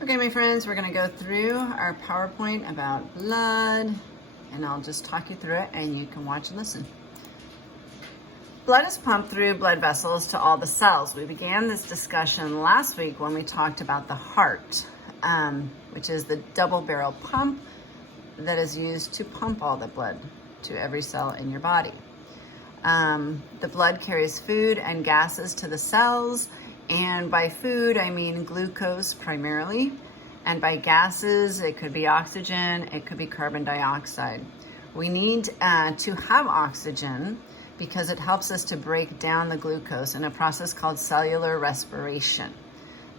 Okay, my friends, we're gonna go through our PowerPoint about blood, and I'll just talk you through it and you can watch and listen. Blood is pumped through blood vessels to all the cells. We began this discussion last week when we talked about the heart, which is the double barrel pump that is used to pump all the blood to every cell in your body. The blood carries food and gases to the cells. And by food, I mean glucose primarily. And by gases, it could be oxygen, it could be carbon dioxide. We need to have oxygen because it helps us to break down the glucose in a process called cellular respiration.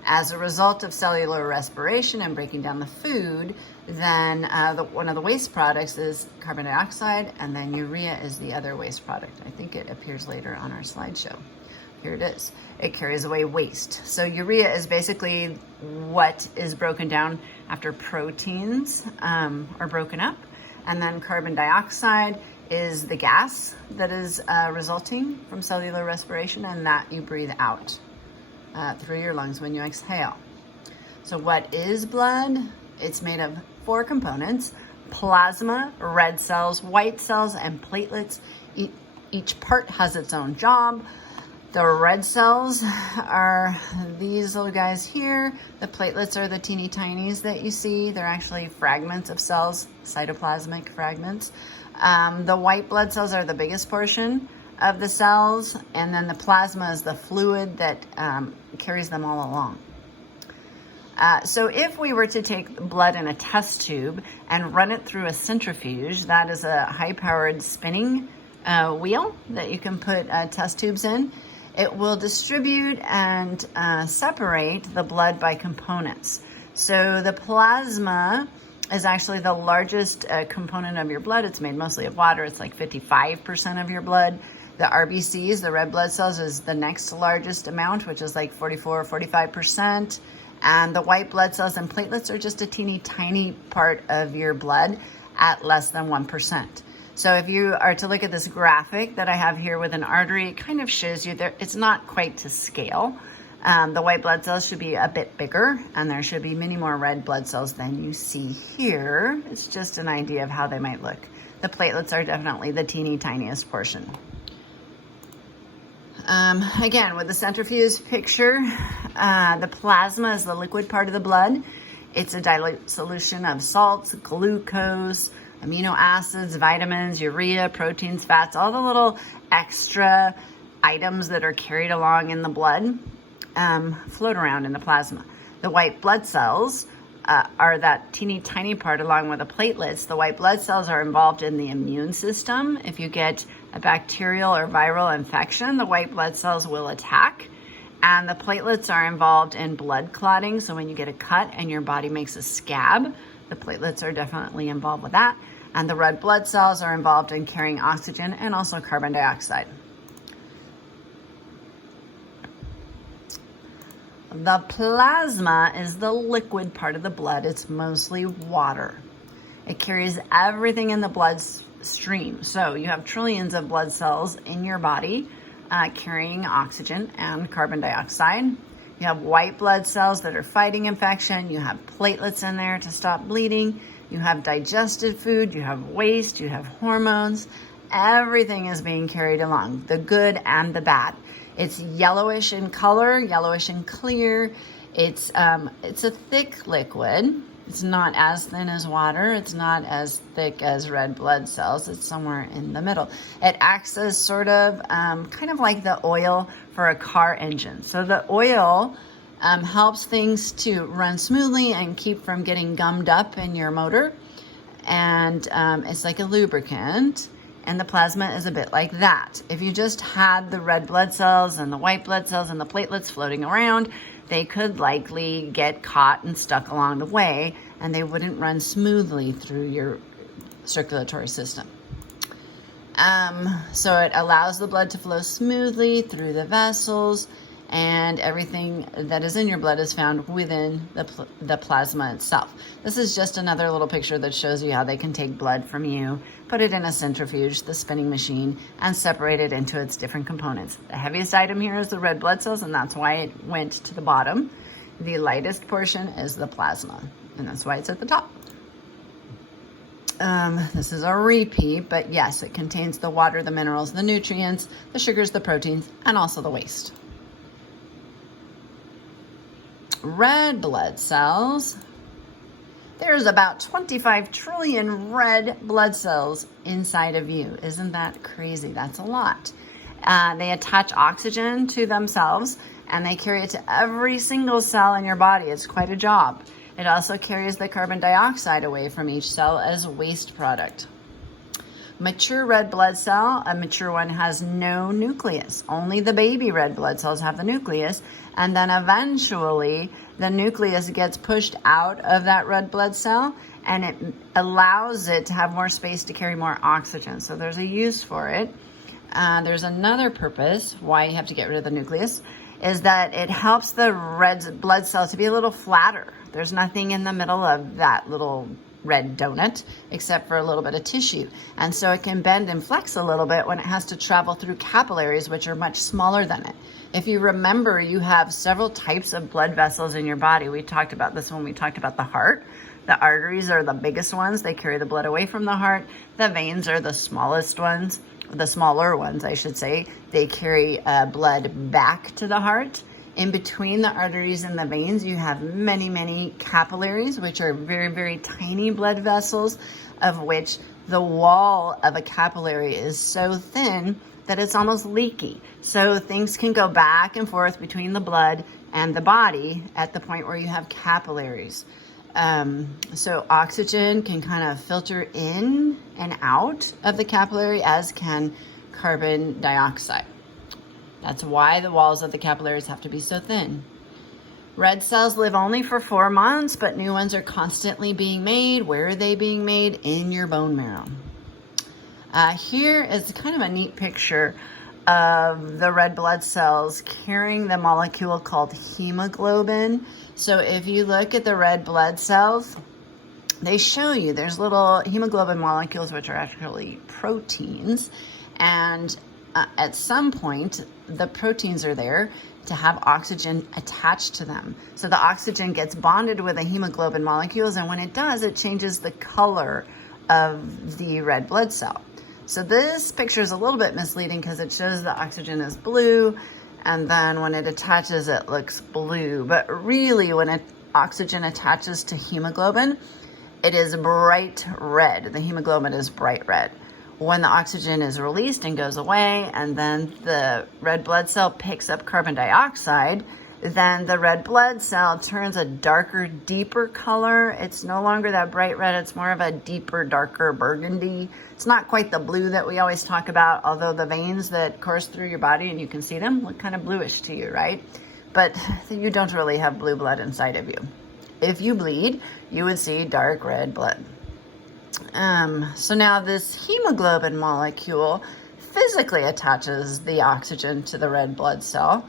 As a result of cellular respiration and breaking down the food, then one of the waste products is carbon dioxide, and then urea is the other waste product. I think it appears later on our slideshow. Here it is. It carries away waste. So urea is basically what is broken down after proteins are broken up. And then carbon dioxide is the gas that is resulting from cellular respiration, and that you breathe out through your lungs when you exhale. So what is blood? It's made of 4 components: plasma, red cells, white cells, and platelets. Each part has its own job. The red cells are these little guys here. The platelets are the teeny tinies that you see. They're actually fragments of cells, cytoplasmic fragments. The white blood cells are the biggest portion of the cells, and then the plasma is the fluid that carries them all along. So if we were to take blood in a test tube and run it through a centrifuge, that is a high-powered spinning wheel that you can put test tubes in, it will distribute and separate the blood by components. So the plasma is actually the largest component of your blood. It's made mostly of water. It's like 55% of your blood. The RBCs, the red blood cells, is the next largest amount, which is like 44 or 45%. And the white blood cells and platelets are just a teeny tiny part of your blood at less than 1%. So if you are to look at this graphic that I have here with an artery, it kind of shows you that it's not quite to scale. The white blood cells should be a bit bigger, and there should be many more red blood cells than you see here. It's just an idea of how they might look. The platelets are definitely the teeny tiniest portion. Again, with the centrifuge picture, the plasma is the liquid part of the blood. It's a dilute solution of salts, glucose, amino acids, vitamins, urea, proteins, fats, all the little extra items that are carried along in the blood float around in the plasma. The white blood cells are that teeny tiny part along with the platelets. The white blood cells are involved in the immune system. If you get a bacterial or viral infection, the white blood cells will attack. And the platelets are involved in blood clotting. So when you get a cut and your body makes a scab, the platelets are definitely involved with that. And the red blood cells are involved in carrying oxygen and also carbon dioxide. The plasma is the liquid part of the blood. It's mostly water. It carries everything in the bloodstream. So you have trillions of blood cells in your body carrying oxygen and carbon dioxide. You have white blood cells that are fighting infection. You have platelets in there to stop bleeding. You have digested food. You have waste. You have hormones. Everything is being carried along, the good and the bad. It's yellowish in color, yellowish and clear. It's a thick liquid. It's not as thin as water. It's not as thick as red blood cells. It's somewhere in the middle. It acts as sort of kind of like the oil for a car engine. So the oil helps things to run smoothly and keep from getting gummed up in your motor. And it's like a lubricant. And the plasma is a bit like that. If you just had the red blood cells and the white blood cells and the platelets floating around, they could likely get caught and stuck along the way, and they wouldn't run smoothly through your circulatory system. So it allows the blood to flow smoothly through the vessels, and everything that is in your blood is found within the plasma itself. This is just another little picture that shows you how they can take blood from you, put it in a centrifuge, the spinning machine, and separate it into its different components. The heaviest item here is the red blood cells, and that's why it went to the bottom. The lightest portion is the plasma, and that's why it's at the top. This is a repeat, but yes, it contains the water, the minerals, the nutrients, the sugars, the proteins, and also the waste. Red blood cells. There's about 25 trillion red blood cells inside of you. Isn't that crazy? That's a lot. They attach oxygen to themselves and they carry it to every single cell in your body. It's quite a job. It also carries the carbon dioxide away from each cell as waste product. Mature red blood cell, a mature one has no nucleus. Only the baby red blood cells have the nucleus. And then eventually the nucleus gets pushed out of that red blood cell and it allows it to have more space to carry more oxygen. So there's a use for it. There's another purpose why you have to get rid of the nucleus is that it helps the red blood cell to be a little flatter. There's nothing in the middle of that little red donut except for a little bit of tissue. And so it can bend and flex a little bit when it has to travel through capillaries, which are much smaller than it. If you remember, you have several types of blood vessels in your body. We talked about this when we talked about the heart. The arteries are the biggest ones. They carry the blood away from the heart. The veins are the smallest ones, the smaller ones, I should say. They carry blood back to the heart. In between the arteries and the veins, you have many, many capillaries, which are very, very tiny blood vessels, of which the wall of a capillary is so thin that it's almost leaky. So things can go back and forth between the blood and the body at the point where you have capillaries. So oxygen can kind of filter in and out of the capillary, as can carbon dioxide. That's why the walls of the capillaries have to be so thin. Red cells live only for 4 months, but new ones are constantly being made. Where are they being made? In your bone marrow. Here is kind of a neat picture of the red blood cells carrying the molecule called hemoglobin. So if you look at the red blood cells, they show you there's little hemoglobin molecules, which are actually proteins. And at some point, the proteins are there to have oxygen attached to them. So the oxygen gets bonded with the hemoglobin molecules, and when it does, it changes the color of the red blood cell. So this picture is a little bit misleading because it shows the oxygen is blue, and then when it attaches, it looks blue. But really, when oxygen attaches to hemoglobin, it is bright red. The hemoglobin is bright red. When the oxygen is released and goes away, and then the red blood cell picks up carbon dioxide, then the red blood cell turns a darker, deeper color. It's no longer that bright red. It's more of a deeper, darker burgundy. It's not quite the blue that we always talk about, although the veins that course through your body, and you can see them, look kind of bluish to you, right? But you don't really have blue blood inside of you. If you bleed, you would see dark red blood. So now this hemoglobin molecule physically attaches the oxygen to the red blood cell,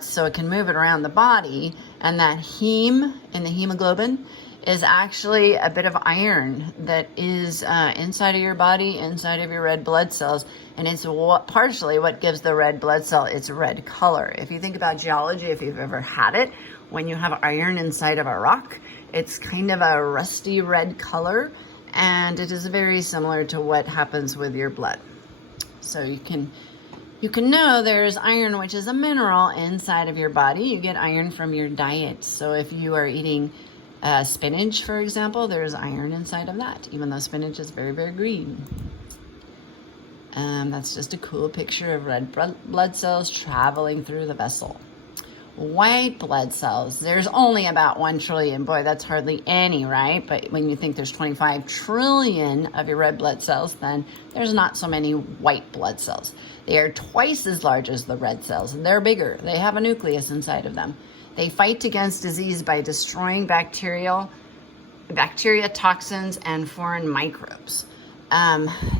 so it can move it around the body. And that heme in the hemoglobin is actually a bit of iron that is inside of your body, inside of your red blood cells. And it's partially what gives the red blood cell its red color. If you think about geology, if you've ever had it, when you have iron inside of a rock, it's kind of a rusty red color. And it is very similar to what happens with your blood. So you can know there's iron, which is a mineral inside of your body. You get iron from your diet. So if you are eating spinach, for example, there's iron inside of that, even though spinach is very, very green. That's just a cool picture of red blood cells traveling through the vessel. White blood cells, there's only about 1 trillion. Boy, that's hardly any, right? But when you think there's 25 trillion of your red blood cells, then there's not so many white blood cells. They are twice as large as the red cells, and they're bigger. They have a nucleus inside of them. They fight against disease by destroying bacteria, toxins, and foreign microbes.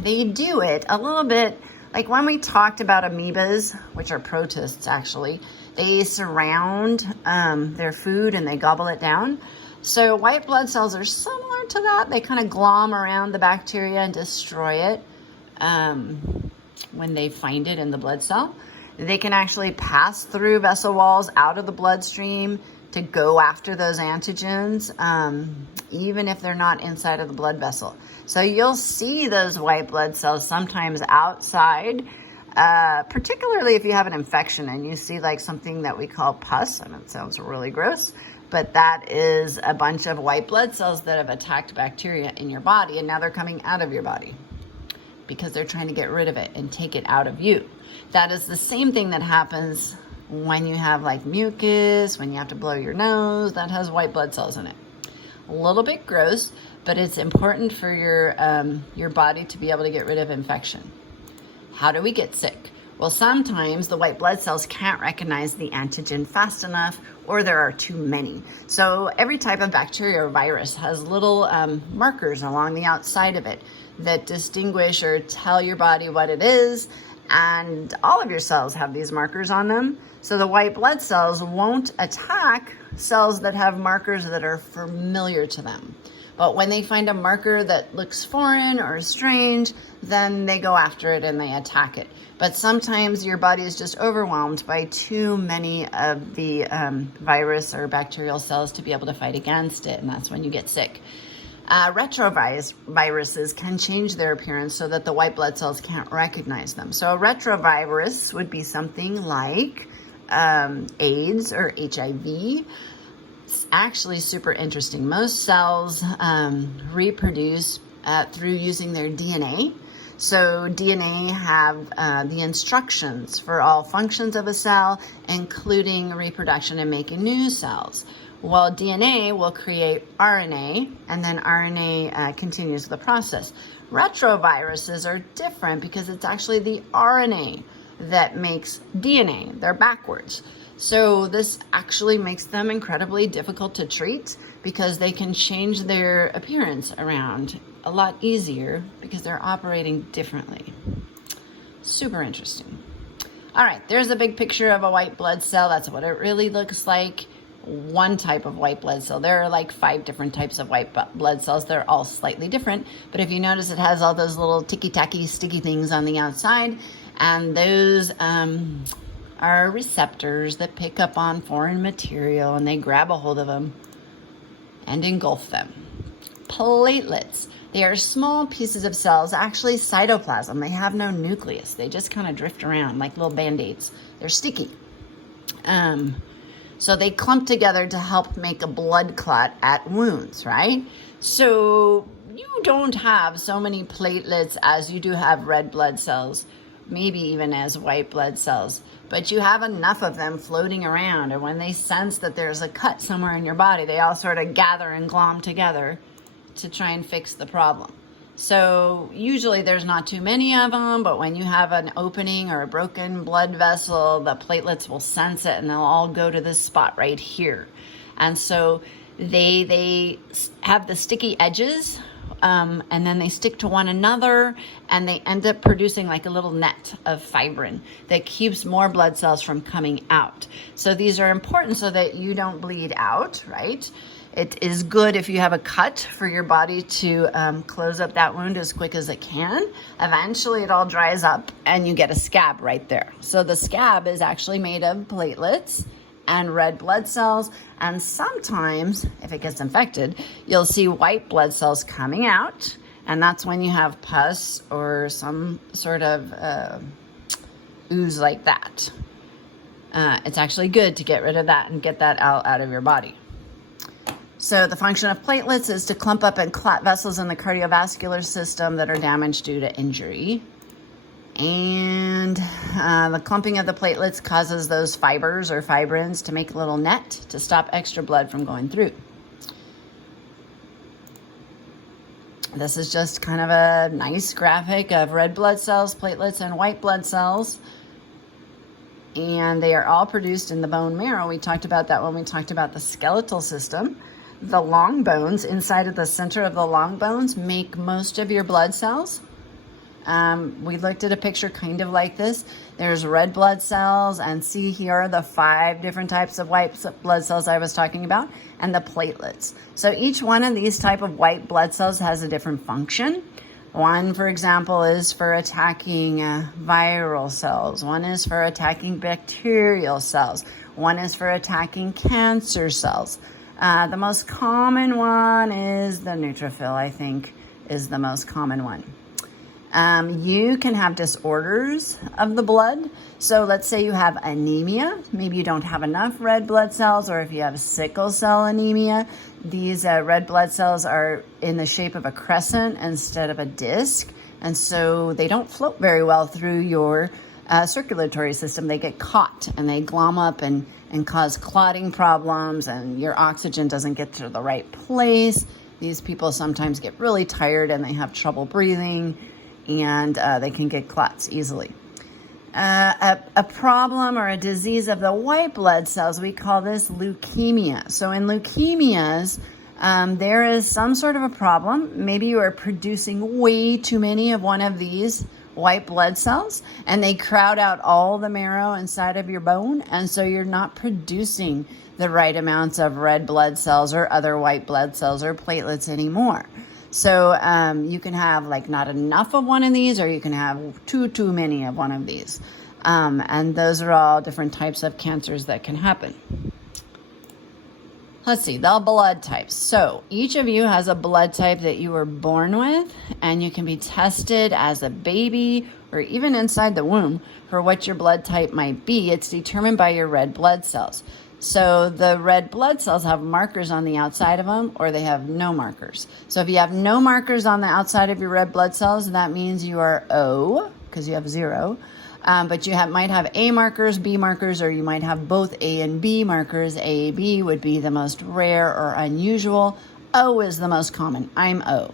They do it a little bit like when we talked about amoebas, which are protists actually. They surround their food and they gobble it down. So white blood cells are similar to that. They kind of glom around the bacteria and destroy it when they find it in the blood cell. They can actually pass through vessel walls out of the bloodstream to go after those antigens, even if they're not inside of the blood vessel. So you'll see those white blood cells sometimes outside, particularly if you have an infection and you see like something that we call pus, and it sounds really gross, but that is a bunch of white blood cells that have attacked bacteria in your body, and now they're coming out of your body because they're trying to get rid of it and take it out of you. That is the same thing that happens when you have like mucus, when you have to blow your nose, that has white blood cells in it. A little bit gross, but it's important for your body to be able to get rid of infection. How do we get sick? Well, sometimes the white blood cells can't recognize the antigen fast enough, or there are too many. So every type of bacteria or virus has little markers along the outside of it that distinguish or tell your body what it is, and all of your cells have these markers on them. So the white blood cells won't attack cells that have markers that are familiar to them. But when they find a marker that looks foreign or strange, then they go after it and they attack it. But sometimes your body is just overwhelmed by too many of the virus or bacterial cells to be able to fight against it, and that's when you get sick. Retroviruses can change their appearance so that the white blood cells can't recognize them. So a retrovirus would be something like AIDS or HIV. It's actually super interesting. Most cells reproduce through using their DNA. So DNA have the instructions for all functions of a cell, including reproduction and making new cells. Well, DNA will create RNA, and then RNA continues the process. Retroviruses are different because it's actually the RNA that makes DNA. They're backwards. So this actually makes them incredibly difficult to treat because they can change their appearance around a lot easier because they're operating differently. Super interesting. All right, there's a big picture of a white blood cell. That's what it really looks like. One type of white blood cell. There are like 5 different types of white blood cells. They're all slightly different. But if you notice, it has all those little ticky-tacky sticky things on the outside. And those are receptors that pick up on foreign material, and they grab a hold of them and engulf them. Platelets. They are small pieces of cells, actually cytoplasm. They have no nucleus. They just kind of drift around like little Band-Aids. They're sticky. So they clump together to help make a blood clot at wounds, right? So you don't have so many platelets as you do have red blood cells, maybe even as white blood cells, but you have enough of them floating around, and when they sense that there's a cut somewhere in your body, they all sort of gather and glom together to try and fix the problem. So usually there's not too many of them, but when you have an opening or a broken blood vessel, the platelets will sense it and they'll all go to this spot right here. And so they have the sticky edges, and then they stick to one another, and they end up producing like a little net of fibrin that keeps more blood cells from coming out. So these are important so that you don't bleed out, right? It is good if you have a cut for your body to close up that wound as quick as it can. Eventually it all dries up and you get a scab right there. So the scab is actually made of platelets and red blood cells. And sometimes, if it gets infected, you'll see white blood cells coming out. And that's when you have pus or some sort of ooze like that. It's actually good to get rid of that and get that out of your body. So the function of platelets is to clump up and clot vessels in the cardiovascular system that are damaged due to injury. And the clumping of the platelets causes those fibers or fibrins to make a little net to stop extra blood from going through. This is just kind of a nice graphic of red blood cells, platelets, and white blood cells. And they are all produced in the bone marrow. We talked about that when we talked about the skeletal system. The long bones, inside of the center of the long bones, make most of your blood cells. We looked at a picture kind of like this. There's red blood cells, and see here are the 5 different types of white blood cells I was talking about, and the platelets. So each one of these type of white blood cells has a different function. One, for example, is for attacking viral cells. One is for attacking bacterial cells. One is for attacking cancer cells. The most common one is the neutrophil, I think, is the most common one. You can have disorders of the blood. So let's say you have anemia. Maybe you don't have enough red blood cells, or if you have sickle cell anemia, these red blood cells are in the shape of a crescent instead of a disc. And so they don't float very well through your circulatory system. They get caught and they glom up and cause clotting problems, and your oxygen doesn't get to the right place. These people sometimes get really tired and they have trouble breathing, and they can get clots easily. A problem or a disease of the white blood cells, we call this leukemia. So in leukemias, there is some sort of a problem. Maybe you are producing way too many of one of these white blood cells, and they crowd out all the marrow inside of your bone, and so you're not producing the right amounts of red blood cells or other white blood cells or platelets anymore. So you can have like not enough of one of these, or you can have too many of one of these. And those are all different types of cancers that can happen. Let's see, the blood types. So each of you has a blood type that you were born with, and you can be tested as a baby or even inside the womb for what your blood type might be. It's determined by your red blood cells. So the red blood cells have markers on the outside of them, or they have no markers. So if you have no markers on the outside of your red blood cells, that means you are O, because you have 0. But you might have A markers, B markers, or you might have both A and B markers. A, B would be the most rare or unusual. O is the most common. I'm O.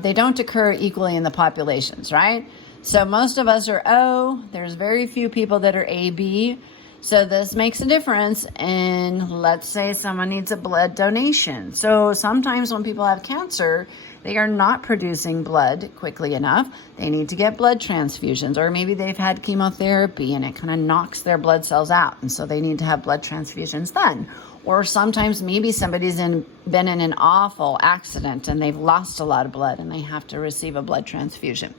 They don't occur equally in the populations, right? So most of us are O. There's very few people that are AB. So this makes a difference in, let's say someone needs a blood donation. So sometimes when people have cancer, they are not producing blood quickly enough. They need to get blood transfusions, or maybe they've had chemotherapy and it kind of knocks their blood cells out. And so they need to have blood transfusions then. Or sometimes maybe somebody's been in an awful accident and they've lost a lot of blood and they have to receive a blood transfusion.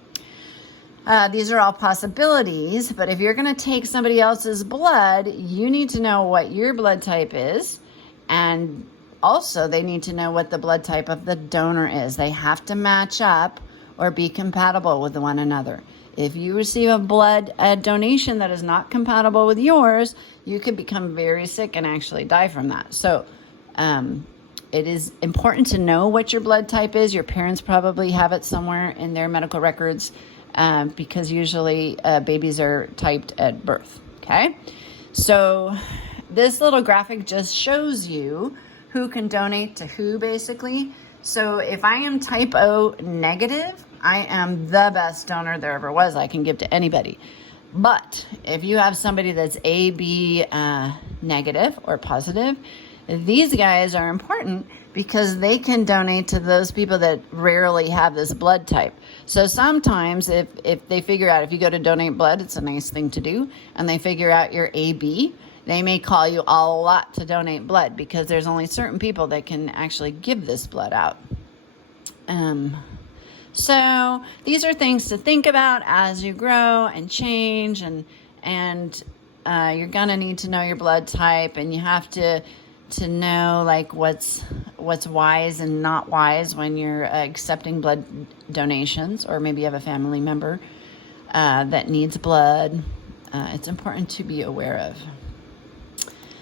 These are all possibilities, but if you're going to take somebody else's blood, you need to know what your blood type is, and also they need to know what the blood type of the donor is. They have to match up or be compatible with one another. If you receive a donation that is not compatible with yours, you could become very sick and actually die from that. So it is important to know what your blood type is. Your parents probably have it somewhere in their medical records, because usually babies are typed at birth, okay? So this little graphic just shows you who can donate to who, basically. So if I am type O negative, I am the best donor there ever was. I can give to anybody. But if you have somebody that's AB negative or positive, these guys are important because they can donate to those people that rarely have this blood type. So sometimes if they figure out, if you go to donate blood, it's a nice thing to do, and they figure out you're AB, they may call you a lot to donate blood because there's only certain people that can actually give this blood out. So these are things to think about as you grow and change, and you're gonna need to know your blood type, and you have to know like what's wise and not wise when you're accepting blood donations, or maybe you have a family member that needs blood. It's important to be aware of.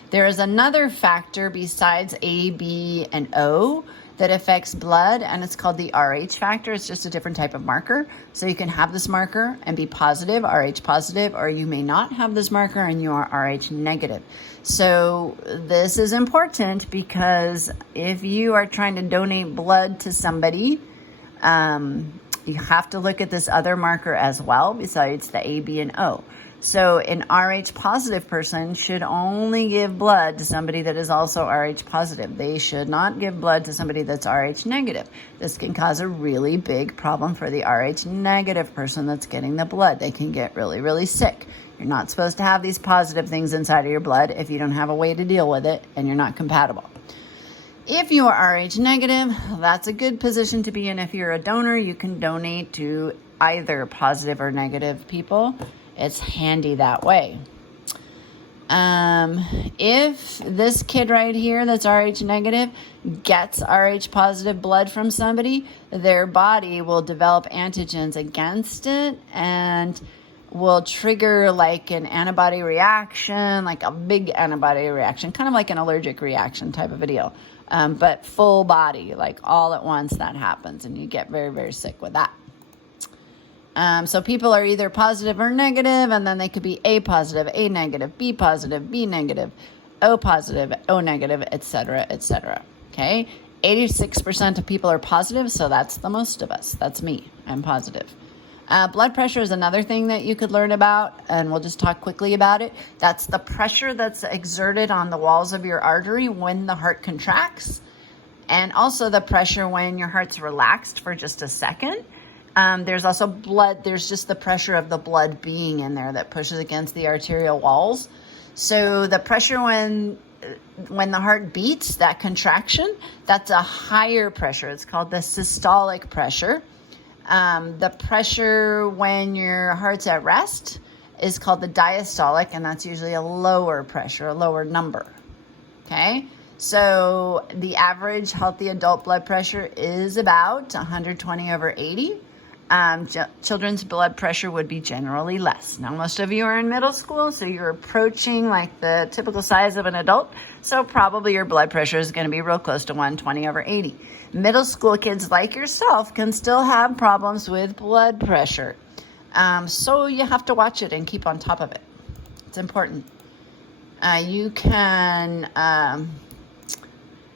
There is another factor besides A, B, and O that affects blood, and it's called the Rh factor. It's just a different type of marker. So you can have this marker and be positive, Rh positive, or you may not have this marker and you are Rh negative. So this is important because if you are trying to donate blood to somebody, you have to look at this other marker as well besides the A, B, and O. So an Rh positive person should only give blood to somebody that is also Rh positive. They should not give blood to somebody that's Rh negative. This can cause a really big problem for the Rh negative person that's getting the blood. They can get really, really sick. You're not supposed to have these positive things inside of your blood if you don't have a way to deal with it and you're not compatible. If you are Rh negative, that's a good position to be in. If you're a donor, you can donate to either positive or negative people. It's handy that way. If this kid right here that's Rh negative gets Rh positive blood from somebody, their body will develop antigens against it and will trigger like an antibody reaction, like a big antibody reaction, kind of like an allergic reaction type of a deal. But full body, like all at once that happens, and you get very, very sick with that. So people are either positive or negative, and then they could be A positive, A negative, B positive, B negative, O positive, O negative, etc., etc. Okay? 86% of people are positive, so that's the most of us. That's me. I'm positive. Blood pressure is another thing that you could learn about, and we'll just talk quickly about it. That's the pressure that's exerted on the walls of your artery when the heart contracts, and also the pressure when your heart's relaxed for just a second. There's also blood. There's just the pressure of the blood being in there that pushes against the arterial walls. So the pressure when the heart beats, that contraction, that's a higher pressure. It's called the systolic pressure. The pressure when your heart's at rest is called the diastolic, and that's usually a lower pressure, a lower number. Okay? So the average healthy adult blood pressure is about 120/80. Children's blood pressure would be generally less. Now, most of you are in middle school, so you're approaching like the typical size of an adult. So probably your blood pressure is going to be real close to 120/80. Middle school kids like yourself can still have problems with blood pressure. So you have to watch it and keep on top of it. It's important.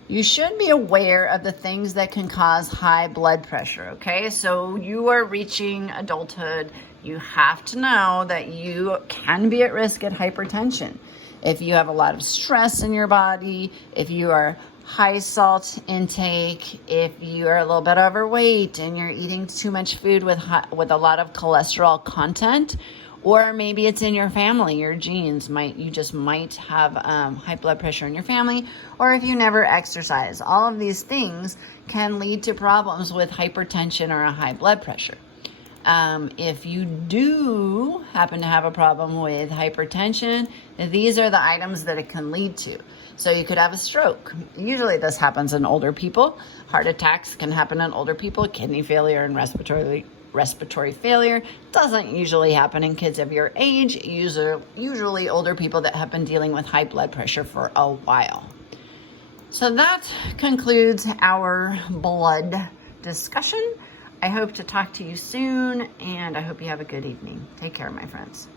You should be aware of the things that can cause high blood pressure, okay? So you are reaching adulthood. You have to know that you can be at risk at hypertension. If you have a lot of stress in your body, if you are high salt intake, if you are a little bit overweight and you're eating too much food with a lot of cholesterol content, or maybe it's in your family, your genes, you just might have high blood pressure in your family, or if you never exercise. All of these things can lead to problems with hypertension or a high blood pressure. If you do happen to have a problem with hypertension, these are the items that it can lead to. So you could have a stroke. Usually this happens in older people. Heart attacks can happen in older people. Kidney failure and respiratory failure doesn't usually happen in kids of your age, usually older people that have been dealing with high blood pressure for a while. So that concludes our blood discussion. I hope to talk to you soon, and I hope you have a good evening. Take care, my friends.